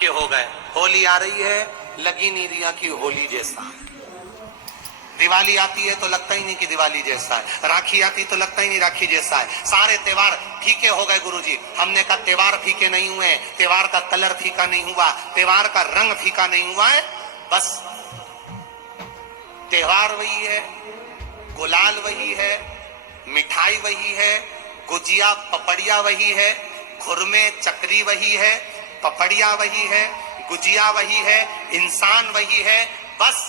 ये हो गए। होली आ रही है, लगी नहीं रिया की होली जैसा। दिवाली आती है तो लगता ही नहीं कि दिवाली जैसा है। राखी आती तो लगता ही नहीं राखी जैसा है। सारे त्योहार फीके हो गए गुरुजी। हमने कहा त्योहार फीके नहीं हुए, त्योहार का कलर फीका नहीं हुआ, त्योहार का रंग फीका नहीं हुआ है। बस त्योहार वही है, गुलाल वही है, मिठाई वही है, गुजिया पपड़िया वही है, खुरमे चकरी वही है, पपड़िया वही है, गुजिया वही है, इंसान वही है। बस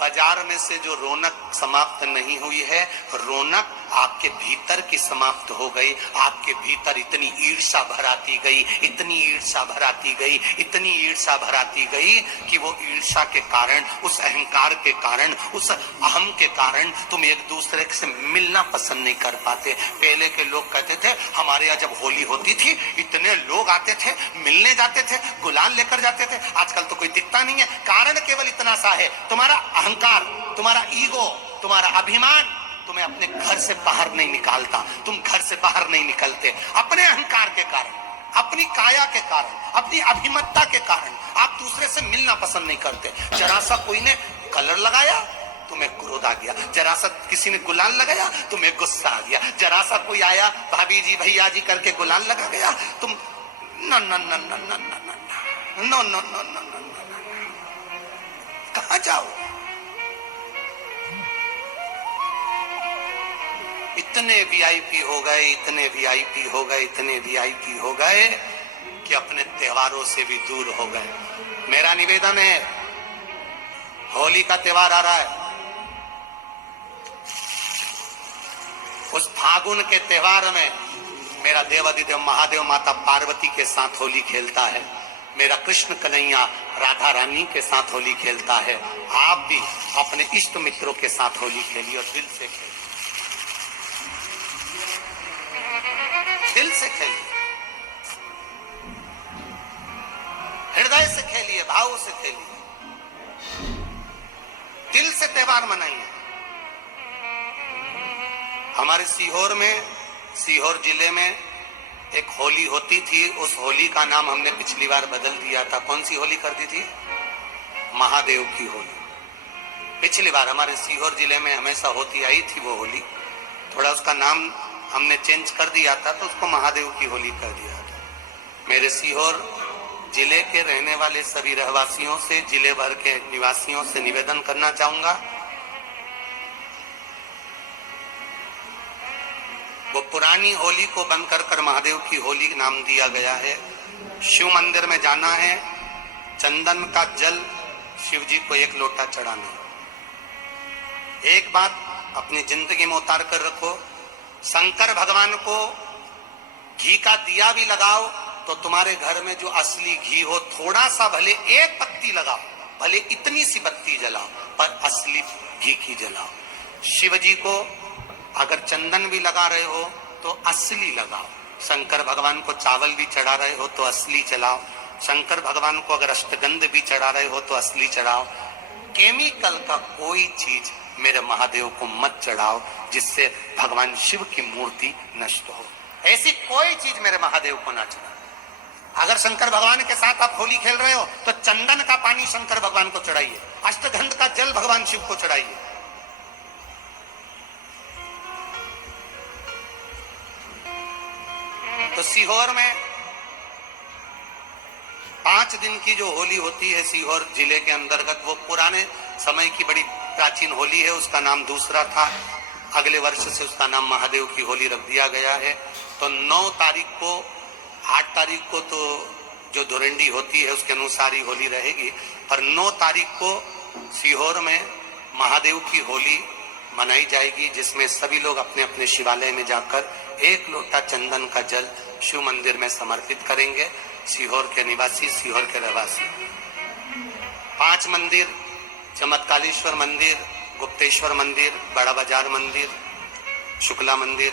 बाजार में से जो रौनक समाप्त नहीं हुई है, रौनक आपके भीतर की समाप्त हो गई। आपके भीतर इतनी ईर्ष्या भराती गई, इतनी ईर्ष्या भराती गई, इतनी ईर्ष्या भराती गई कि वो ईर्ष्या के कारण, उस अहंकार के कारण, उस अहम के कारण तुम एक दूसरे से मिलना पसंद नहीं कर पाते। पहले के लोग कहते थे हमारे यहाँ जब होली होती थी इतने लोग आते थे, मिलने जाते थे, गुलाल लेकर जाते थे। आजकल तो कोई दिखता नहीं है। कारण केवल इतना सा है, तुम्हारा अहंकार, तुम्हारा ईगो, तुम्हारा अभिमान तुम्हें अपने घर से बाहर नहीं निकालता। तुम घर से बाहर नहीं निकलते अपने अहंकार के कारण, अपनी काया के कारण, अपनी अभिमतता के कारण। आप दूसरे से मिलना पसंद नहीं करते। जरा सा कोई ने कलर लगाया तुम्हें क्रोध आ गया, जरा सा किसी ने गुलाल लगाया तुम्हें गुस्सा आ गया, जरा सा कोई आया भाभी जी भैया जी करके गुलाल लगा गया, तुम न न न न न न न न न न न कहां जाओ। इतने वीआईपी हो गए, इतने वीआईपी हो गए, इतने वीआईपी हो गए कि अपने त्योहारों से भी दूर हो गए। मेरा निवेदन है, होली का त्योहार आ रहा है, उस फागुन के त्योहार में मेरा देवाधिदेव महादेव माता पार्वती के साथ होली खेलता है, मेरा कृष्ण कन्हैया राधा रानी के साथ होली खेलता है। आप भी अपने इष्ट मित्रों के साथ होली खेलिए और दिल से खेलिए, दिल से खेलिए, हृदय से खेलिए, भाव से खेलिए, दिल से त्योहार मनाइए। हमारे सीहोर में, सीहोर जिले में एक होली होती थी। उस होली का नाम हमने पिछली बार बदल दिया था। कौन सी होली कर दी थी? महादेव की होली। पिछली बार हमारे सीहोर जिले में हमेशा होती आई थी वो होली, थोड़ा उसका नाम हमने चेंज कर दिया था तो उसको महादेव की होली कर दिया था। मेरे सीहोर जिले के रहने वाले सभी रहवासियों से, जिले भर के निवासियों से निवेदन करना चाहूंगा, वो पुरानी होली को बंद कर महादेव की होली नाम दिया गया है। शिव मंदिर में जाना है, चंदन का जल शिव जी को 1 लोटा चढ़ाना है। एक बात अपनी जिंदगी में उतार कर रखो, शंकर भगवान को घी का दिया भी लगाओ तो तुम्हारे घर में जो असली घी हो, थोड़ा सा भले 1 पत्ती लगाओ, भले इतनी सी बत्ती जलाओ, पर असली घी की जलाओ। शिव जी को अगर चंदन भी लगा रहे हो तो असली लगाओ। शंकर भगवान को चावल भी चढ़ा रहे हो तो असली चढ़ाओ। शंकर भगवान को अगर अष्टगंध भी चढ़ा रहे हो तो असली चढ़ाओ। केमिकल का कोई चीज मेरे महादेव को मत चढ़ाओ जिससे भगवान शिव की मूर्ति नष्ट हो। ऐसी कोई चीज मेरे महादेव को ना चढ़ाओ। अगर शंकर भगवान के साथ आप होली खेल रहे हो तो चंदन का पानी शंकर भगवान को चढ़ाइए, अष्टगंध का जल भगवान शिव को चढ़ाइए। तो सीहोर में 5 दिन की जो होली होती है सीहोर जिले के अंतर्गत, वो पुराने समय की बड़ी प्राचीन होली है, उसका नाम दूसरा था। अगले वर्ष से उसका नाम महादेव की होली रख दिया गया है। तो 9 तारीख को, 8 तारीख को तो जो धुरंडी होती है उसके अनुसार ही होली रहेगी, पर 9 तारीख को सीहोर में महादेव की होली मनाई जाएगी, जिसमें सभी लोग अपने अपने शिवालय में जाकर 1 लोटा चंदन का जल शिव मंदिर में समर्पित करेंगे। सीहोर के निवासी, सीहोर के रहवासी 5 मंदिर, चमत्कालेश्वर मंदिर, गुप्तेश्वर मंदिर, बड़ा बाजार मंदिर, शुक्ला मंदिर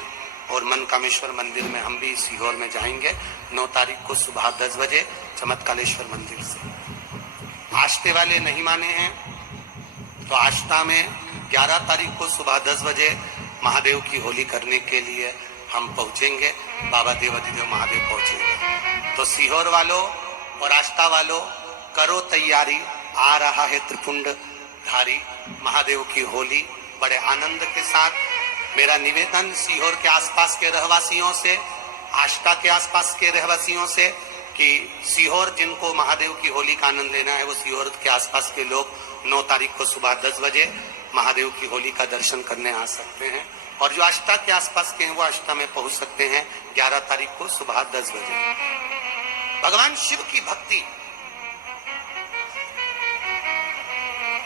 और मनकामेश्वर मंदिर में हम भी सीहोर में जाएंगे 9 तारीख को सुबह 10 बजे चमत्कालेश्वर मंदिर से। आस्थे वाले नहीं माने हैं तो आस्था में 11 तारीख को सुबह 10 बजे महादेव की होली करने के लिए हम पहुंचेंगे। बाबा देवाधिदेव महादेव पहुंचेंगे। तो सीहोर वालों और आस्था वालों, करो तैयारी, आ रहा है त्रिपुंडधारी महादेव की होली। बड़े आनंद के साथ मेरा निवेदन सीहोर के आसपास के रहवासियों से, आष्टा के आसपास के रहवासियों से, कि सीहोर जिनको महादेव की होली का आनंद लेना है वो सीहोर के आसपास के लोग 9 तारीख को सुबह 10 बजे महादेव की होली का दर्शन करने आ सकते हैं। और जो आष्टा के आसपास के हैं वो आष्टा में पहुंच सकते हैं 11 तारीख को सुबह 10 बजे। भगवान शिव की भक्ति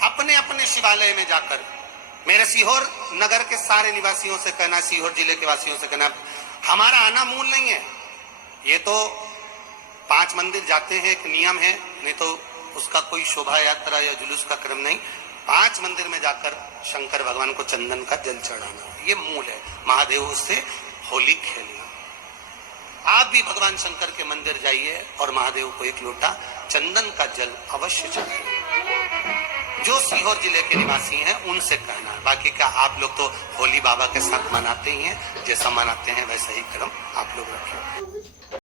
अपने अपने शिवालय में जाकर, मेरे सीहोर नगर के सारे निवासियों से कहना, सीहोर जिले के वासियों से कहना, हमारा आना मूल नहीं है। ये तो 5 मंदिर जाते हैं, एक नियम है, नहीं तो उसका कोई शोभा यात्रा या जुलूस का क्रम नहीं। 5 मंदिर में जाकर शंकर भगवान को चंदन का जल चढ़ाना, ये मूल है। महादेव उससे होली खेलना। आप भी भगवान शंकर के मंदिर जाइए और महादेव को एक लोटा चंदन का जल अवश्य चढ़ाइए। जो सीहोर जिले के निवासी हैं उनसे कहना, बाकी का आप लोग तो होली बाबा के साथ मनाते ही हैं, जैसा मनाते हैं वैसा ही क्रम आप लोग रखें।